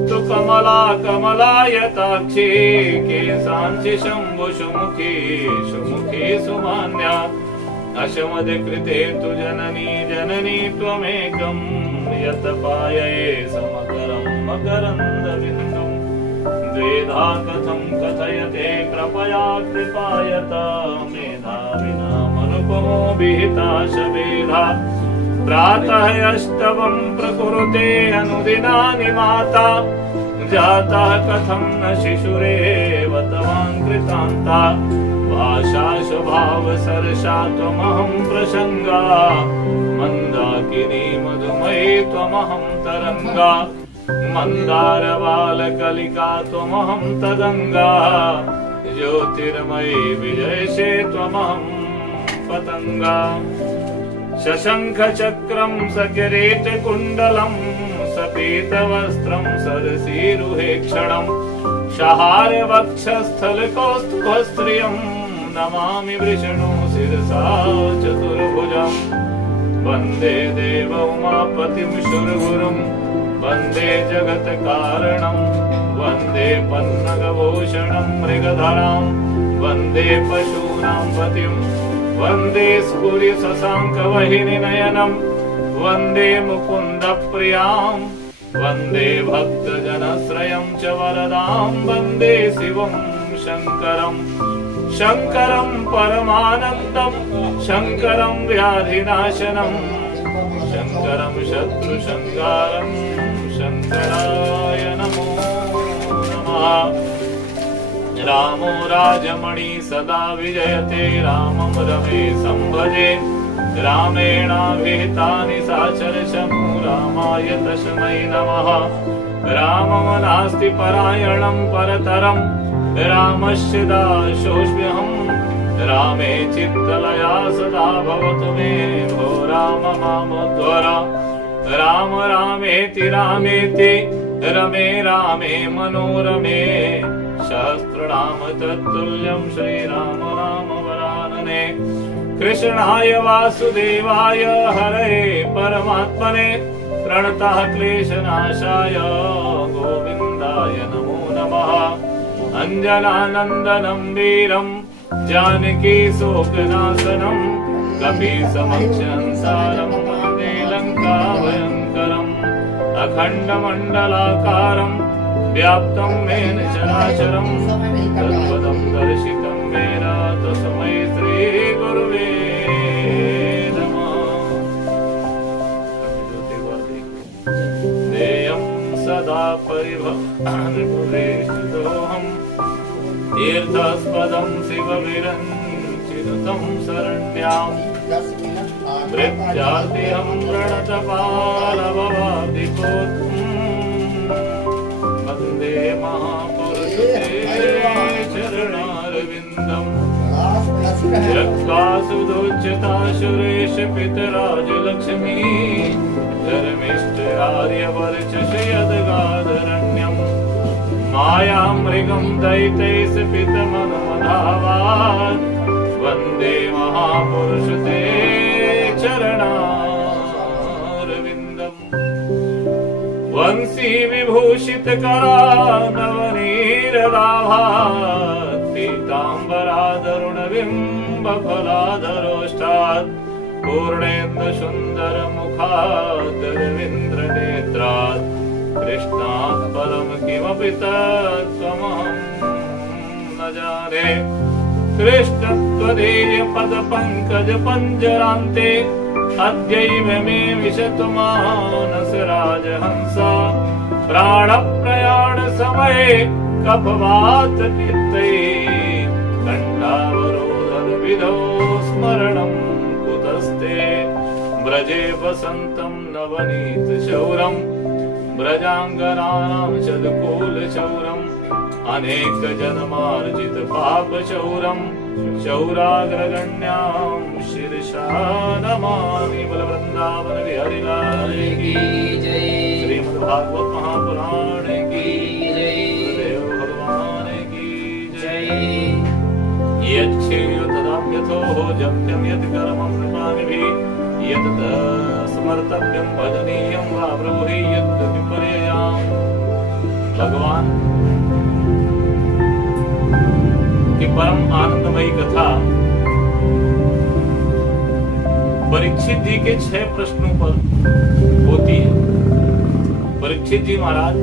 नमस्तु कमला कमलायताक्षी केशांसि शम्भुषुमुखी सुमुखी सुमान्या अशमधिकृते तु जननी जननी त्वमेकं यत पायये समकरं मकरन्दबिन्दुं द्वेधा कथं कथयते कृपया कृपायता मेधाविनामनुपमो विहिताशवेधा प्रातः अष्टवं प्रकुरुते अनुदिनानि माता जाता कथं न शिशुरेव तवाङ्कृतान्ता भाषा स्वभाव सरसा त्वमहं प्रसङ्गा मन्दाकिनी मधुमयी त्वमहं तरङ्गा मन्दारबालकलिका त्वमहं तदङ्गा ज्योतिर्मयी विजयसे त्वमहं पतङ्गा शशङ्खचक्रं सकिरीटकुण्डलं सपीतवस्त्रं सरसीरुहेक्षणं शहारवक्षस्थलकौस्तुभस्त्रियं नमामि वृषणो शिरसा चतुर्भुजं वन्दे देव उमापतिं सुरगुरुं वन्दे जगत्कारणं वन्दे पन्नगभूषणं मृगधरां वन्दे पशूनां पतिं वन्दे स्फुरि शशाङ्कवहिनि नयनं वन्दे मुकुन्दप्रियां वन्दे भक्तजनश्रयं च वरदां वन्दे शिवं शङ्करं शङ्करं परमानन्दं शङ्करं व्याधिनाशनं शङ्करं शत्रुसंहारं शङ्कराय नमो नमः। रामो राजमणि सदा विजयते रामं रमेशं भजे रामेणाभिहितानि साचरशमु रामाय तस्मै नमः। रामं नास्ति परायणं परतरं रामस्य दासोऽस्म्यहं रामे चित्तलया सदा भवतु मे भो राम मामोद्वर राम रामेति रामेति रमे रामे मनोरमे सहस्रनाम तत्तुल्यं श्रीराम राम वरानने। कृष्णाय वासुदेवाय हरये परमात्मने प्रणतः क्लेशनाशाय गोविन्दाय नमो नमः। अञ्जनानन्दनं वीरं जानकी शोकनाशनं कपीसमक्षहंसारं वन्दे लङ्काभयङ्करम् अखण्डमण्डलाकारं व्याप्तं येन चराचरं तत्पदं दर्शितं येन तस्मै श्रीगुरुवे नमः। देयं सदा परिभवनपुरेशुदोहं तीर्थास्पदं शिवविरञ्चिनुतं शरण्याम् वृत्यार्तिहं प्रणतपालभवाब्धिपोत्रम् वन्दे महापुरुषे चरणारविन्दम् रक्तासुदोच्यता सुरेश पितराजलक्ष्मी धर्मिष्ठरार्यवर्चशयद्गाधरण्यम् मायामृगं दैतैः पितमनुमधावान् वन्दे महापुरुष ते चरणारविन्दम्। वंशी विभूषितकरा नवनीरदाभात् पीताम्बरादरुणबिम्बफलाधरोष्ठात् पूर्णेन्दुसुन्दरमुखात् रवीन्द्रनेत्रात् कृष्णात् परं किमपि तत्त्वमहं न जाने। कृष्ण त्वदीय पदपङ्कजपञ्जरान्ते अद्यैव मे विशतु मानस राजहंसा प्राणप्रयाणसमये कफवातपित्तै कण्ठावरोधनविधौ स्मरणं कुतस्ते। व्रजे वसन्तं नवनीतशौरं व्रजाङ्गनानां चदुकूलचौरम् अनेकजन्मार्जित पापचौरं चौराग्रगण्यां शिरसा नमामि। बलवृन्दावन बिहारी लाल की जय। श्रीमद्भागवत महापुराण की जय। देव भगवान की जय। यच्छ्रेयो तदाप्यथो जप्यं यत्कर्मं नृपामिभिः यत् स्मर्तव्यं भजनीयं वा ब्रूहि यद्विपर्ययाम्। भगवान की परम आनंदमयी कथा परीक्षित जी के 6 प्रश्नों पर होती है। परीक्षित जी महाराज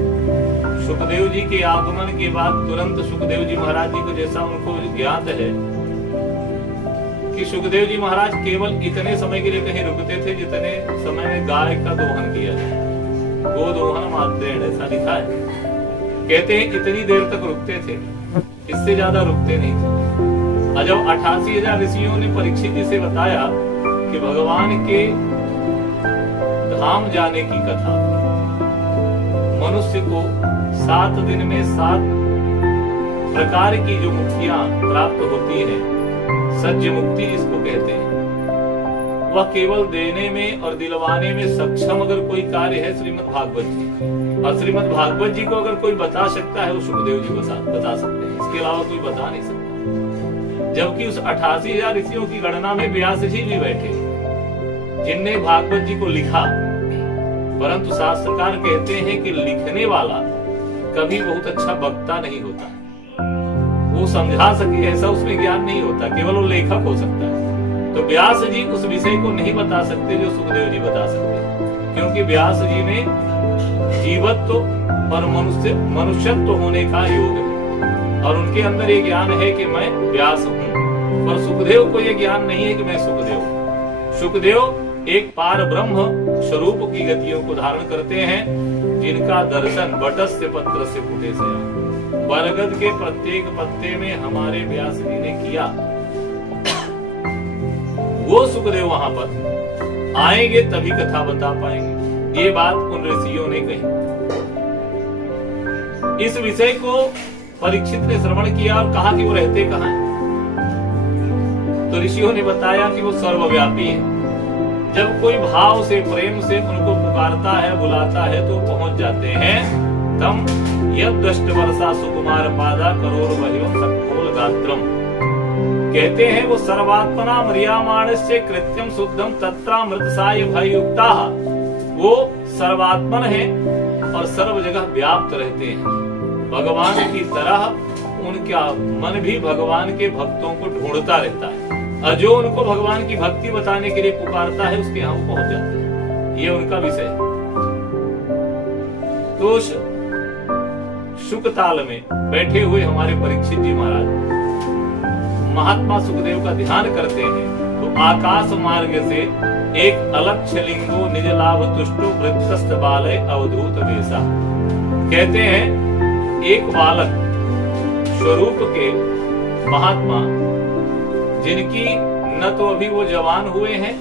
सुखदेव जी के आगमन के बाद तुरंत सुखदेव जी महाराज जी को, जैसा उनको ज्ञात है कि सुखदेव जी महाराज केवल इतने समय के लिए कहीं रुकते थे जितने समय में गाय का दोहन किया है, गो दोहन मात्रेण ऐसा लिखा है। कहते हैं इतनी देर तक रुकते थे, इससे ज्यादा रुकते नहीं थे। और जब 88,000 ऋषियों ने परीक्षित जी से बताया कि भगवान के धाम जाने की कथा, मनुष्य को 7 दिन में 7 प्रकार की जो मुक्तियां प्राप्त होती हैं, सज्ज मुक्ति जिसको कहते हैं, वह केवल देने में और दिलवाने में सक्षम अगर कोई कार्य है श्रीमद् भागवत जी, और श्रीमद् भागवत जी को अगर कोई बता सकता है वो सुखदेव जी बता सकते हैं, इसके अलावा कोई बता नहीं सकता। जबकि उस 88,000 ऋषियों की गणना में व्यास जी भी बैठे जिनने भागवत जी को लिखा, परंतु शास्त्रकार कहते हैं कि लिखने वाला कभी बहुत अच्छा वक्ता नहीं होता, वो समझा सके ऐसा उसमें ज्ञान नहीं होता, केवल वो लेखक हो सकता है। तो व्यास जी उस विषय को नहीं बता सकते जो सुखदेव जी बता सकते, क्योंकि व्यास जी में जीवत्व और मनुष्यत्व होने का योग है, और उनके अंदर ये ज्ञान है कि मैं व्यास हूँ। पर सुखदेव को ये ज्ञान नहीं है कि मैं सुखदेव हूँ। सुखदेव एक पार ब्रह्म स्वरूप की गतियों को धारण करते हैं, जिनका दर्शन बटस्य पत्र से फूटे से बरगद के प्रत्येक पत्ते में हमारे व्यास जी ने किया। वो सुखदेव वहां पर आएंगे तभी कथा बता पाएंगे, ये बात उन ऋषियों ने कही। इस विषय को परीक्षित ने श्रवण किया और कहा कि वो रहते कहाँ हैं। तो ऋषियों ने बताया कि वो सर्वव्यापी है। जब कोई भाव से प्रेम से उनको पुकारता है, बुलाता है, तो पहुंच जाते हैं। तम यद दष्ट वर्षा सुकुमार पादा करोड़ वह्यो सकोल गात्रम, कहते हैं वो सर्वात्मना म्रियमाणस्य कृत्यम शुद्धम तत्रामृतसाय भयुक्ता, वो सर्वात्मन है और सर्व जगह व्याप्त रहते हैं। भगवान की तरह उनका मन भी भगवान के भक्तों को ढूंढता रहता है, और जो उनको भगवान की भक्ति बताने के लिए पुकारता है उसके यहाँ पहुंच जाते हैं। ये उनका विषय है। तो शुक ताल में बैठे हुए हमारे परीक्षित जी महाराज महात्मा सुखदेव का ध्यान करते हैं, तो आकाश मार्ग से एक अलक्ष्य लिंगो निज लाभ तुष्टो वृत्तस्थ बालय अवधूत वेशा, कहते हैं एक बालक स्वरूप के महात्मा, जिनकी न तो अभी वो जवान हुए हैं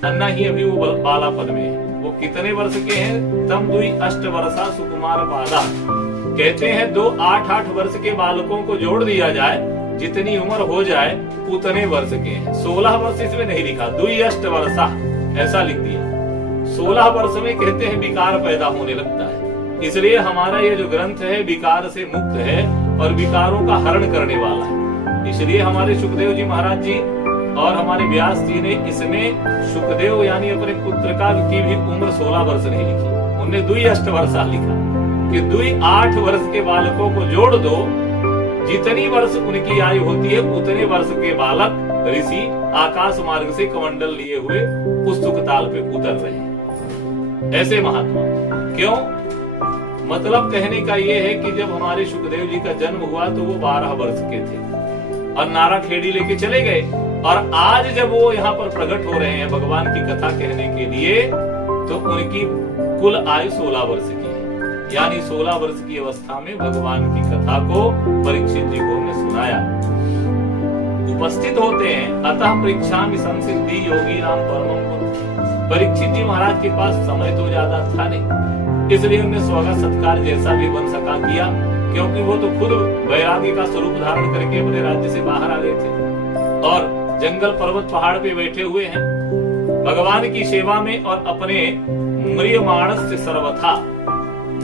और न ही अभी वो बालापन में है। वो कितने वर्ष के हैं? तम दुई अष्ट वर्षा सुकुमार बाला, कहते हैं 2 8-8 वर्ष के बालकों को जोड़ दिया जाए, जितनी उम्र हो जाए उतने वर्ष के हैं। 16 वर्ष इसमें नहीं लिखा, दुई अष्ट वर्षा ऐसा लिख दिया। 16 वर्ष में कहते हैं विकार पैदा होने लगता है, इसलिए हमारा ये जो ग्रंथ है विकार से मुक्त है और विकारों का हरण करने वाला है। इसलिए हमारे सुखदेव जी महाराज जी और हमारे व्यास जी ने इसमें सुखदेव यानी अपने पुत्र का की भी उम्र 16 वर्ष नहीं लिखी, उन्होंने दुई अष्ट वर्षा लिखा कि दुई 8 वर्ष के बालकों को जोड़ दो, जितनी वर्ष उनकी आयु होती है उतने वर्ष के बालक ऋषि आकाश मार्ग से कमंडल लिए हुए उस सुखताल पे उतर रहे हैं। ऐसे महात्मा क्यों? मतलब कहने का ये है कि जब हमारे सुखदेव जी का जन्म हुआ तो वो 12 वर्ष के थे और नारा खेड़ी लेके चले गए, और आज जब वो यहाँ पर प्रकट हो रहे हैं भगवान की कथा कहने के लिए, तो उनकी कुल आयु 16 वर्ष की है। यानी 16 वर्ष की अवस्था में भगवान की कथा को परीक्षित जी को ने सुनाया। उपस्थित होते हैं, अतः परीक्षा में संसिद्धि योगी नाम परमं गुरु। परीक्षित जी महाराज के पास समय तो ज्यादा था नहीं, इसलिए उन्हें स्वागत सत्कार जैसा भी बन सका किया, क्योंकि वो तो खुद वैराग्य का स्वरूप धारण करके अपने राज्य से बाहर आ गए थे और जंगल पर्वत पहाड़ पे बैठे हुए हैं भगवान की सेवा में, और अपने म्रियमाणस से सर्वथा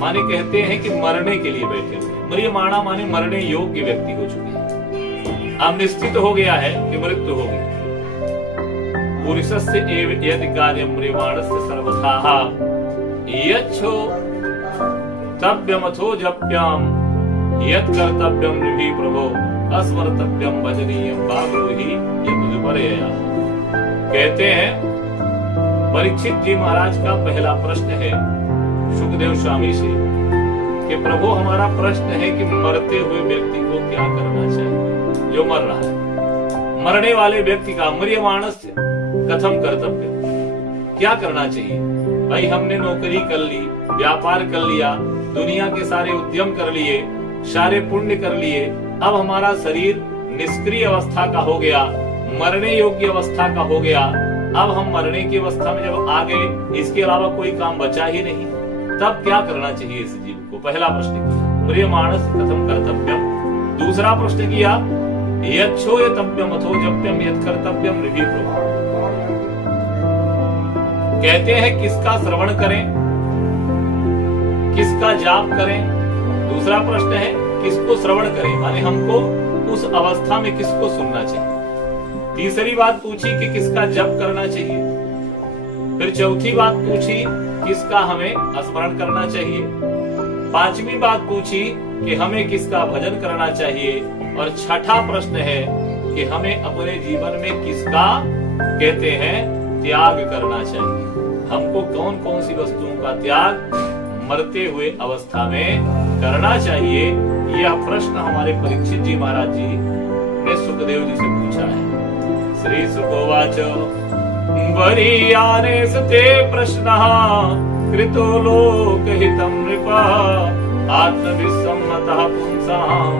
माने कहते हैं कि मरने के लिए बैठे हुए। म्रियमाणा माने मरने योग्य व्यक्ति हो चुके हैं, अब निश्चित हो गया है कि मृत्यु होगी। पुरुषस्य एव यदि कार्य म्रियमाणस्य सर्वथा यच्छो तप्यमथो जप्यम यत् कर्तव्यम निभि प्रभो अस्मर्तव्यम भजनीयम बाब्रूहि यदुपरया। कहते हैं परीक्षित जी महाराज का पहला प्रश्न है सुखदेव स्वामी से कि प्रभु हमारा प्रश्न है कि मरते हुए व्यक्ति को क्या करना चाहिए। जो मर रहा है, मरने वाले व्यक्ति का म्रियमाणस्य कथम कर्तव्य, क्या करना चाहिए। भाई हमने नौकरी कर ली, व्यापार कर लिया, दुनिया के सारे उद्यम कर लिए, सारे पुण्य कर लिए, अब हमारा शरीर निष्क्रिय अवस्था का हो गया, मरने योग्य अवस्था का हो गया। अब हम मरने की अवस्था में जब आ गए, इसके अलावा कोई काम बचा ही नहीं, तब क्या करना चाहिए इस जीव को। पहला प्रश्न किया म्रियमाणस कथम कर्तव्यम। दूसरा प्रश्न किया यच्छो यतव्यम अथो जप्यम यत् कर्तव्यम निभि प्रभो। कहते हैं किसका श्रवण करें, किसका जाप करें। दूसरा प्रश्न है किसको श्रवण करें, माने हमको उस अवस्था में किसको सुनना चाहिए। तीसरी बात पूछी कि किसका जप करना चाहिए। फिर चौथी बात पूछी किसका हमें स्मरण करना चाहिए। पांचवी बात पूछी कि हमें किसका भजन करना चाहिए। और छठा प्रश्न है कि हमें अपने जीवन में किसका कहते हैं त्याग करना चाहिए। हमको कौन कौन सी वस्तुओं का त्याग मरते हुए अवस्था में करना चाहिए। यह प्रश्न हमारे परीक्षित जी महाराज जी ने सुखदेव जी से पूछा है। श्री सुखोवाच वरीयाने सते प्रश्नः कृतो लोकहितं नृपा आत्मविसम्मतः पुंसां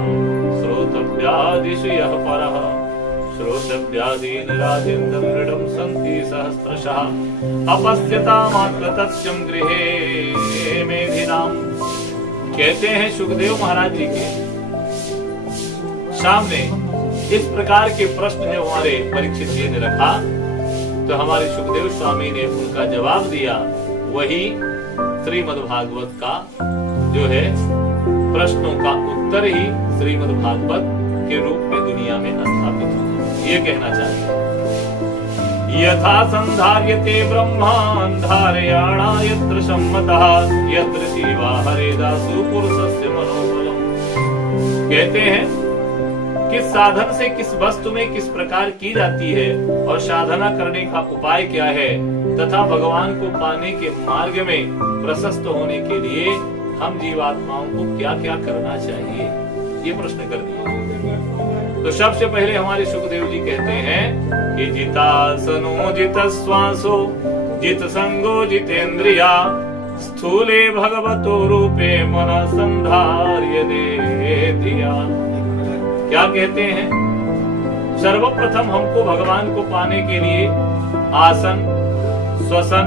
श्रोतव्यादिषु यः परः श्रोतव्यादीन् राजेन्द्रं दृढं सन्ति सहस्रशः अपश्यतामात्मतथ्यं गृहे मेधिनाम्। कहते हैं सुखदेव महाराज जी के सामने इस प्रकार के प्रश्न जो हमारे परीक्षित जी ने रखा, तो हमारे सुखदेव स्वामी ने उनका जवाब दिया। वही श्रीमद्भागवत का जो है प्रश्नों का उत्तर ही श्रीमद्भागवत के रूप में दुनिया में स्थापित हो। ये कहना चाहते हैं यथा संधार्यते ब्रह्मान् धारयाणा यत्र सम्मतः यत्र शिवा हरेदासु पुरुषस्य मनोबलम्। कहते हैं किस साधन से किस वस्तु में किस प्रकार की जाती है और साधना करने का उपाय क्या है, तथा भगवान को पाने के मार्ग में प्रशस्त होने के लिए हम जीवात्माओं को क्या क्या करना चाहिए, ये प्रश्न कर दिया। तो सबसे पहले हमारे सुखदेव जी कहते हैं कि जितासनो जित श्वासो जित संगो जितेन्द्रिया स्थूले भगवतो रूपे मन संधार्य दे दिया। क्या कहते हैं, सर्वप्रथम हमको भगवान को पाने के लिए आसन, श्वसन,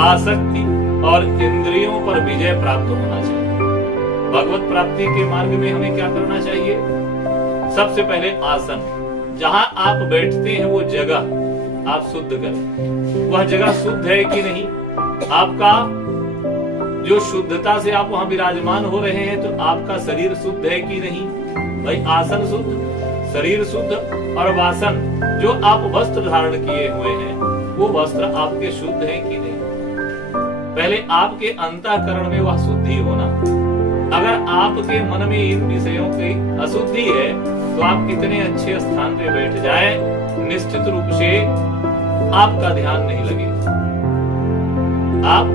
आसक्ति और इंद्रियों पर विजय प्राप्त होना चाहिए। भगवत प्राप्ति के मार्ग में हमें क्या करना चाहिए। सबसे पहले आसन, जहां आप बैठते हैं वो जगह आप शुद्ध करें। वह जगह शुद्ध है कि नहीं, आपका जो शुद्धता से आप वहां विराजमान हो रहे हैं, तो आपका शरीर शुद्ध है कि नहीं। भाई आसन शुद्ध, शरीर शुद्ध, और वासन जो आप वस्त्र धारण किए हुए हैं वो वस्त्र आपके शुद्ध हैं कि नहीं। पहले आपके अंतःकरण में वह शुद्धि होना। अगर आपके मन में इन विषयों की अशुद्धि है तो आप कितने अच्छे स्थान पे बैठ जाए, निश्चित रूप से आपका ध्यान नहीं लगेगा। आप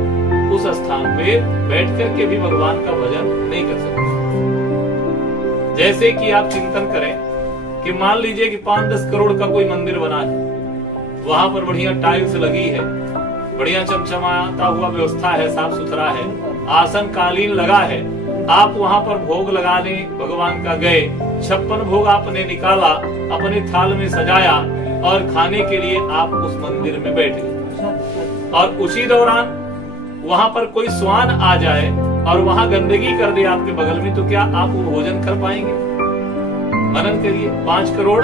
उस स्थान पे बैठ करके भी भगवान का भजन नहीं कर सकते। जैसे कि आप चिंतन करें कि मान लीजिए कि 5-10 करोड़ का कोई मंदिर बना है, वहां पर बढ़िया टाइल्स लगी है, बढ़िया चमचमाता हुआ व्यवस्था है, साफ सुथरा है, आसन कालीन लगा है। आप वहां पर भोग लगाने भगवान का गए, 56 भोग आपने निकाला, अपने थाल में सजाया और खाने के लिए आप उस मंदिर में बैठ गए, और उसी दौरान वहां पर कोई स्वान आ जाए और वहां गंदगी कर दे आपके बगल में, तो क्या आप वो भोजन कर पाएंगे। मनन करिए, 5 करोड़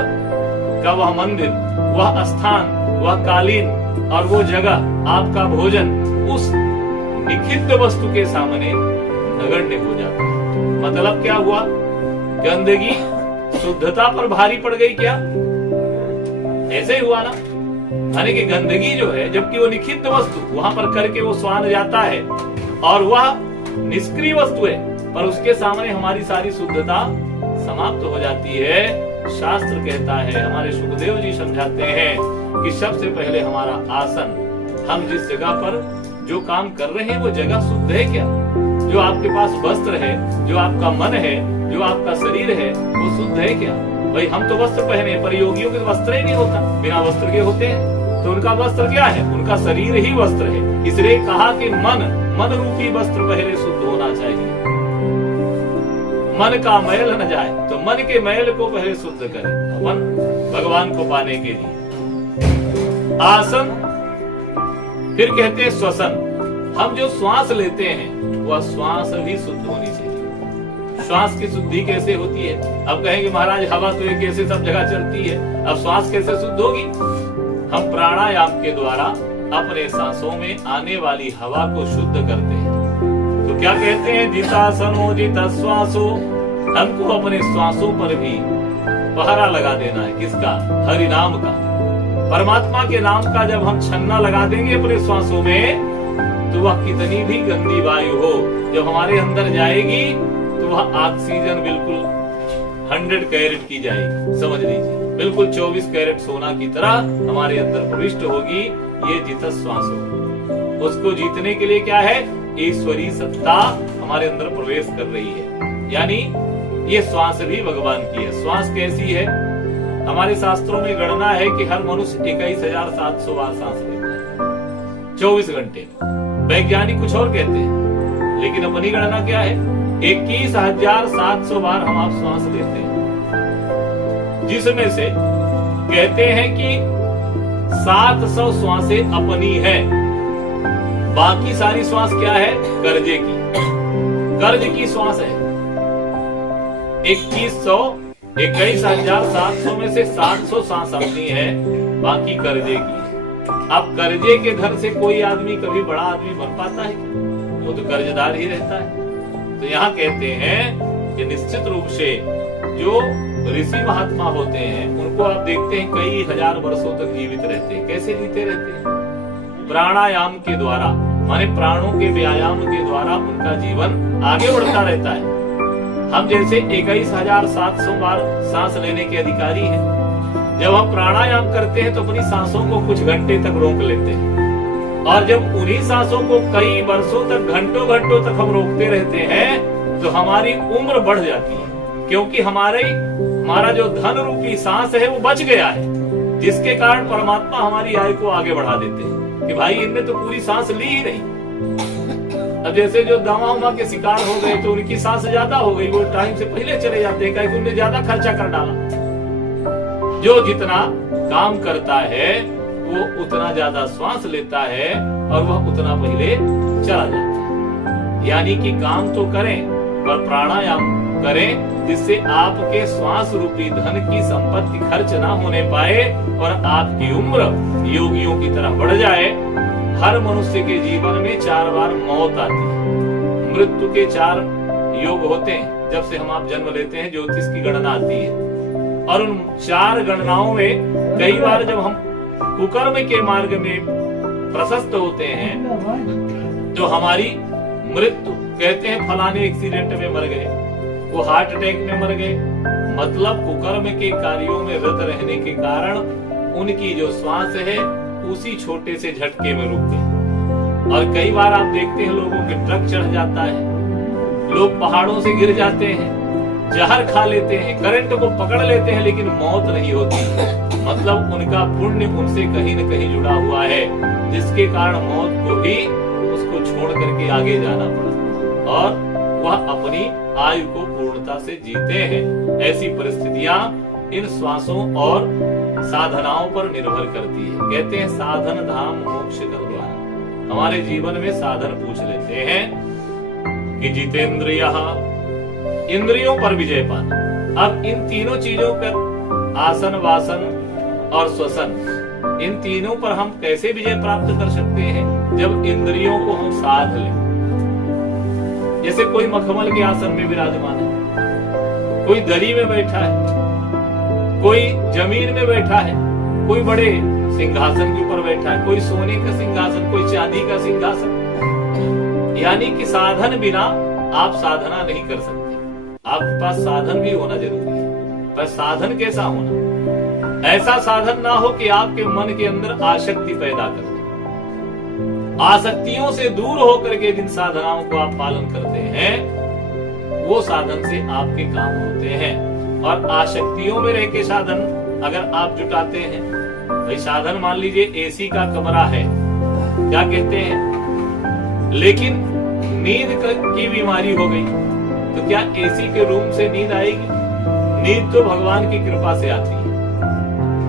का वह मंदिर, वह स्थान, वह कालीन और वो जगह, आपका भोजन उस निखिद्ध वस्तु के सामने नगण्य हो जाता है। मतलब क्या हुआ, गंदगी शुद्धता पर भारी पड़ गई क्या, ऐसे ही हुआ ना। यानी कि गंदगी जो है, जबकि वो निखिद्ध वस्तु वहां पर करके वो स्वान जाता है और वह निष्क्रिय वस्तु है, पर उसके सामने हमारी सारी शुद्धता समाप्त हो जाती है। शास्त्र कहता है, हमारे सुखदेव जी समझाते हैं कि सबसे पहले हमारा आसन, हम जिस जगह पर जो काम कर रहे हैं वो जगह शुद्ध है क्या? जो आपके पास वस्त्र है, जो आपका मन है, जो आपका शरीर है, वो शुद्ध है क्या? भाई हम तो वस्त्र पहने, पर योगियों के वस्त्र ही नहीं होता, बिना वस्त्र के होते हैं। तो उनका वस्त्र क्या है? उनका शरीर ही वस्त्र है। इसलिए कहा कि मन रूपी वस्त्र पहले शुद्ध होना चाहिए, मन का मैल न जाए। तो मन के मैल को पहले शुद्ध करें अपन भगवान को पाने के लिए। आसन, फिर कहते हैं श्वसन। हम जो श्वास लेते हैं वह श्वास भी शुद्ध होनी चाहिए। श्वास की शुद्धि कैसे होती है? अब कहेंगे महाराज हवा तो एक ऐसे सब जगह चलती है, अब श्वास कैसे शुद्ध होगी? हम प्राणायाम के द्वारा अपने सांसों में आने वाली हवा को शुद्ध करते हैं। तो क्या कहते हैं? जितासनो जित श्वासो। हमको अपने श्वासों पर भी पहरा लगा देना है। किसका? हरि नाम का, परमात्मा के नाम का। जब हम छन्ना लगा देंगे अपने श्वासों में, तो वह कितनी भी गंदी वायु हो, जब हमारे अंदर जाएगी तो वह ऑक्सीजन बिल्कुल 100 कैरेट की जाएगी। समझ लीजिए, बिल्कुल 24 कैरेट सोना की तरह हमारे अंदर प्रविष्ट होगी। ये जित श्वास हो। उसको जीतने के लिए क्या है? ईश्वरी सत्ता हमारे अंदर प्रवेश कर रही है। यानी ये श्वास भी भगवान की है। श्वास कैसी है? हमारे शास्त्रों में गणना है कि हर मनुष्य 21,700 बार सांस लेता है 24 घंटे में। वैज्ञानिक कुछ और कहते हैं, लेकिन अपनी गणना क्या है? 21,700 बार हम आप श्वास लेते हैं, जिसमें से कहते हैं कि 700 श्वासें अपनी है, बाकी सारी श्वास क्या है? कर्जे की, कर्ज की श्वास है। 21,700 में से 700 सांस अपनी है, बाकी कर्जे की। अब कर्जे के घर से कोई आदमी कभी बड़ा आदमी बन पाता है? वो तो कर्जदार ही रहता है। तो यहाँ कहते हैं कि निश्चित रूप से जो ऋषि महात्मा होते हैं उनको आप देखते हैं कई हजार वर्षों तक जीवित रहते हैं। कैसे जीते रहते हैं? प्राणायाम के द्वारा, माने प्राणों के व्यायाम के द्वारा उनका जीवन आगे बढ़ता रहता है। हम जैसे 21,700 बार सांस लेने के अधिकारी हैं। जब हम प्राणायाम करते हैं तो अपनी सांसों को कुछ घंटे तक रोक लेते हैं, और जब उन्हीं सांसों को कई वर्षों तक, घंटों तक हम रोकते रहते हैं, तो हमारी उम्र बढ़ जाती है। क्योंकि हमारा जो धन रूपी सांस है वो बच गया है, जिसके कारण परमात्मा हमारी आयु को आगे बढ़ा देते हैं कि भाई इनने तो पूरी सांस ली ही नहीं। अब जैसे जो दवा उमा के शिकार हो गए तो उनकी सांस ज्यादा हो गई, वो टाइम से पहले चले जाते हैं, क्योंकि उन्होंने ज्यादा खर्चा कर डाला। जो जितना काम करता है वो उतना ज्यादा श्वास लेता है और वह उतना पहले चला जाता है। यानी कि काम तो करें पर प्राणायाम करें, जिससे आपके श्वास रूपी धन की संपत्ति खर्च ना होने पाए और आपकी उम्र योगियों की तरह बढ़ जाए। हर मनुष्य के जीवन में 4 बार मौत आती है। मृत्यु के 4 योग होते हैं। जब से हम आप जन्म लेते हैं ज्योतिष की गणना आती है, और उन 4 गणनाओं में कई बार जब हम कुकर्म के मार्ग में प्रशस्त होते हैं तो हमारी मृत्यु, कहते हैं फलाने एक्सीडेंट में मर गए, वो हार्ट अटैक में मर गए, मतलब कुकर्म के कार्यों में रत रहने के कारण उनकी जो श्वास है उसी छोटे से झटके में रुक गई। और कई बार आप देखते हैं लोगों के ट्रक चढ़ जाता है, लोग पहाड़ों से गिर जाते हैं, जहर खा लेते हैं, करंट को पकड़ लेते हैं, लेकिन मौत नहीं होती। मतलब उनका पुण्य उनसे कहीं न कहीं जुड़ा हुआ है, जिसके कारण मौत को भी उसको छोड़ करके आगे जाना पड़ा और वह अपनी आयु को पूर्णता से जीते हैं। ऐसी परिस्थितियां इन श्वासों और साधनाओं पर निर्भर करती है। कहते हैं साधन धाम मोक्ष कर द्वारा। हमारे जीवन में साधन पूछ लेते हैं कि जितेंद्रियः, इंद्रियों पर विजय पाना। अब इन तीनों चीजों पर, आसन, वासन और श्वसन, इन तीनों पर हम कैसे विजय प्राप्त कर सकते हैं? जब इंद्रियों को हम साध लें। जैसे कोई मखमल के आसन में विराजमान है, कोई दरी में बैठा है, कोई जमीन में बैठा है, कोई बड़े सिंहासन के ऊपर बैठा है, कोई सोने का सिंहासन, कोई चांदी का सिंहासन। यानी कि साधन बिना आप साधना नहीं कर सकते। आपके पास साधन भी होना जरूरी है, पर साधन कैसा होना? ऐसा साधन ना हो कि आपके मन के अंदर आसक्ति पैदा कर दे। आसक्तियों से दूर होकर के जिन साधनाओं को आप पालन करते हैं वो साधन से आपके काम होते हैं। और आसक्तियों में रह के साधन अगर आप जुटाते हैं, भाई साधन मान लीजिए एसी का कमरा है, क्या कहते हैं, लेकिन नींद की बीमारी हो गई तो क्या एसी के रूम से नींद आएगी? नींद तो भगवान की कृपा से आती है।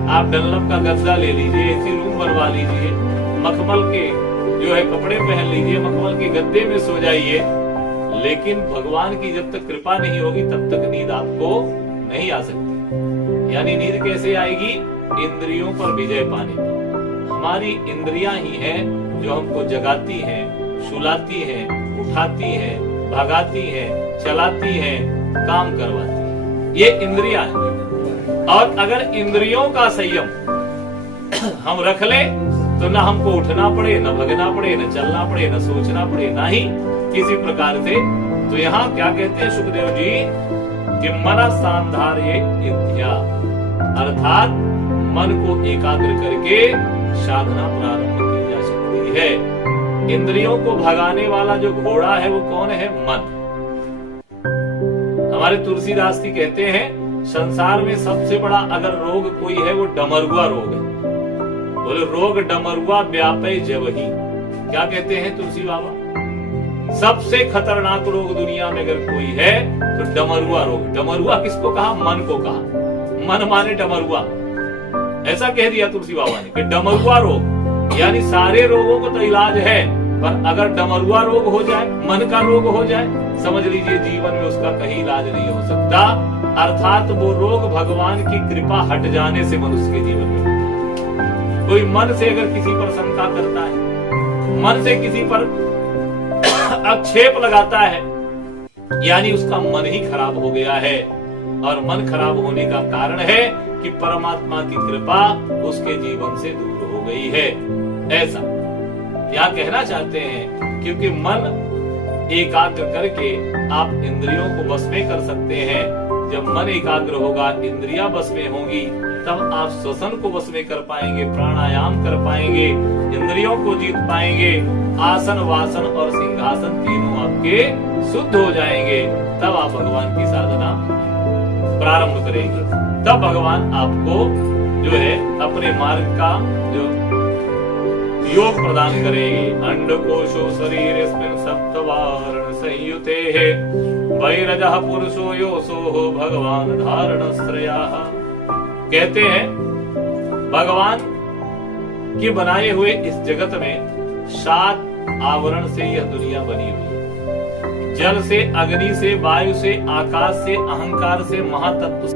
आप डनलप का गद्दा ले लीजिए, एसी रूम बनवा लीजिए, मखमल के जो है कपड़े पहन लीजिए, मखमल के गद्दे में सो जाइए, लेकिन भगवान की जब तक कृपा नहीं होगी तब तक नींद आपको नहीं आ सकती। यानी नींद कैसे आएगी? इंद्रियों पर विजय पाने पर। हमारी इंद्रियां ही हैं जो हमको जगाती हैं, सुलाती हैं, उठाती हैं, भगाती हैं, चलाती हैं, काम करवाती हैं। ये इंद्रियां हैं। और अगर इंद्रियों का संयम हम रख ले तो ना हमको उठना पड़े, न भगना पड़े, न चलना पड़े, न सोचना पड़े, ना ही किसी प्रकार से। तो यहाँ क्या कहते हैं सुखदेव जी कि मन सांधार्य इत्या, अर्थात मन को एकाग्र करके साधना प्रारंभ की जा सकती है। इंद्रियों को भगाने वाला जो घोड़ा है वो कौन है? मन। हमारे तुलसीदास जी कहते हैं संसार में सबसे बड़ा अगर रोग कोई है वो डमरुआ रोग है। बोले रोग डमरुआ व्यापे जवही। क्या कहते हैं तुलसी बाबा? सबसे खतरनाक रोग दुनिया में अगर कोई है तो डमरुआ रोग। डमरुआ किसको कहा? मन को कहा। मन माने डमरुआ, ऐसा कह दिया तुलसी बाबा ने कि डमरुआ रोग। यानी सारे रोगों को तो इलाज है, पर अगर डमरुआ रोग हो जाए, मन का रोग हो जाए, समझ लीजिए जीवन में उसका कहीं इलाज नहीं हो सकता। अर्थात वो रोग भगवान की कृपा हट जाने से मनुष्य के जीवन में होता है। कोई मन से अगर किसी पर शंका करता है, मन से किसी पर आक्षेप लगाता है, यानी उसका मन ही खराब हो गया है। और मन खराब होने का कारण है कि परमात्मा की कृपा उसके जीवन से दूर हो गई है। ऐसा क्या कहना चाहते हैं? क्योंकि मन एकाग्र करके आप इंद्रियों को बस में कर सकते हैं। जब मन एकाग्र होगा, इंद्रियां बस में होंगी, तब आप श्वसन को बस में कर पाएंगे, प्राणायाम कर पाएंगे, इंद्रियों को जीत पाएंगे। आसन, वासन और सिंहासन तीनों आपके शुद्ध हो जाएंगे। तब आप भगवान की साधना प्रारंभ करेंगे। तब भगवान आपको जो है अपने मार्ग का जो योग प्रदान करेंगे। अंडकोशो शरीर सप्तवारण संयुते है वैरजः पुरुषो योसो भगवान धारणश्रया। कहते हैं भगवान के बनाए हुए इस जगत में 7 आवरण से यह दुनिया बनी हुई है। जल से, अग्नि से, वायु से, आकाश से, अहंकार से, महातत्व से।